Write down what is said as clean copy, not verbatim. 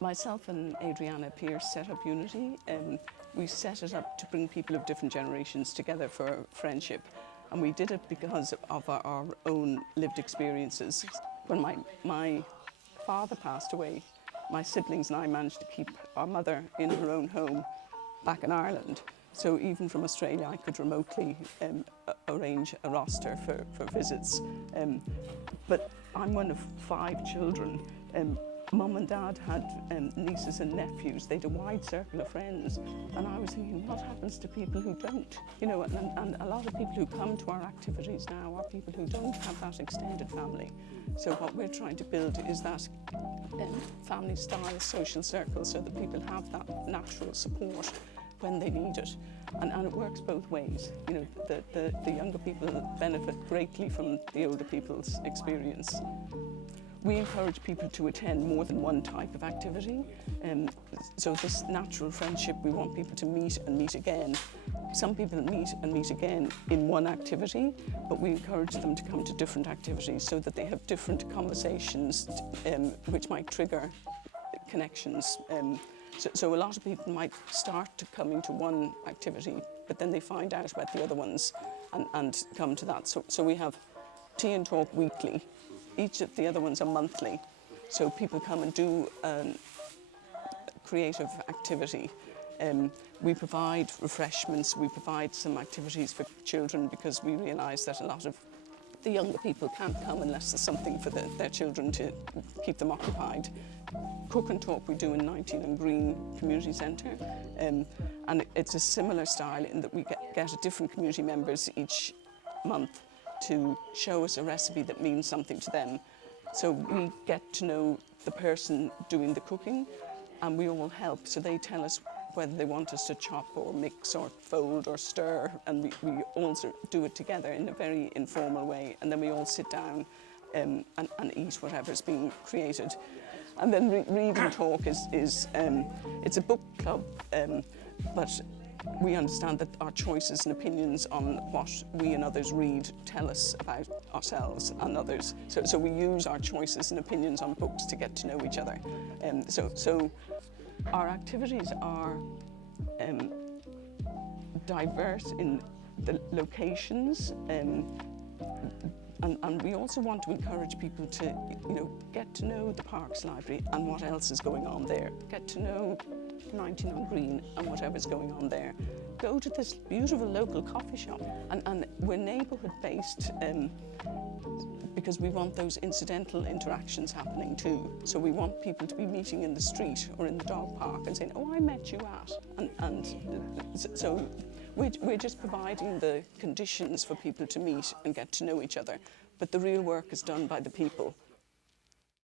Myself and Adriana Pierce set up Uniity. We set it up to bring people of different generations together for friendship. And we did it because of our own lived experiences. When my father passed away, my siblings and I managed to keep our mother in her own home back in Ireland. So even from Australia, I could remotely arrange a roster for visits. But I'm one of 5 children. Mum and Dad had nieces and nephews. They had a wide circle of friends. And I was thinking, what happens to people who don't? You know, and a lot of people who come to our activities now are people who don't have that extended family. So what we're trying to build is that family-style social circle so that people have that natural support when they need it. And it works both ways. You know, the younger people benefit greatly from the older people's experience. We encourage people to attend more than one type of activity. So this natural friendship, we want people to meet and meet again. Some people meet and meet again in one activity, but we encourage them to come to different activities so that they have different conversations which might trigger connections. So a lot of people might start to coming to one activity, but then they find out about the other ones and come to that. So we have tea and talk weekly. Each of the other ones are monthly. So people come and do a creative activity. We provide refreshments, we provide some activities for children because we realise that a lot of the younger people can't come unless there's something for their children to keep them occupied. Cook and talk we do in 19 and Green Community Centre, and it's a similar style in that we get different community members each month to show us a recipe that means something to them. So we get to know the person doing the cooking and we all help. So they tell us whether they want us to chop or mix or fold or stir, and we all do it together in a very informal way, and then we all sit down and eat whatever's being created. And then read and talk is it's a book club, but we understand that our choices and opinions on what we and others read tell us about ourselves and others. So we use our choices and opinions on books to get to know each other. So our activities are diverse in the locations, and we also want to encourage people to, you know, get to know the Parks Library and what else is going on there. Get to know 19 on Green and whatever's going on there. Go to this beautiful local coffee shop. And we're neighbourhood based because we want those incidental interactions happening too. So we want people to be meeting in the street or in the dog park and saying, oh, I met you at. And so we're just providing the conditions for people to meet and get to know each other. But the real work is done by the people.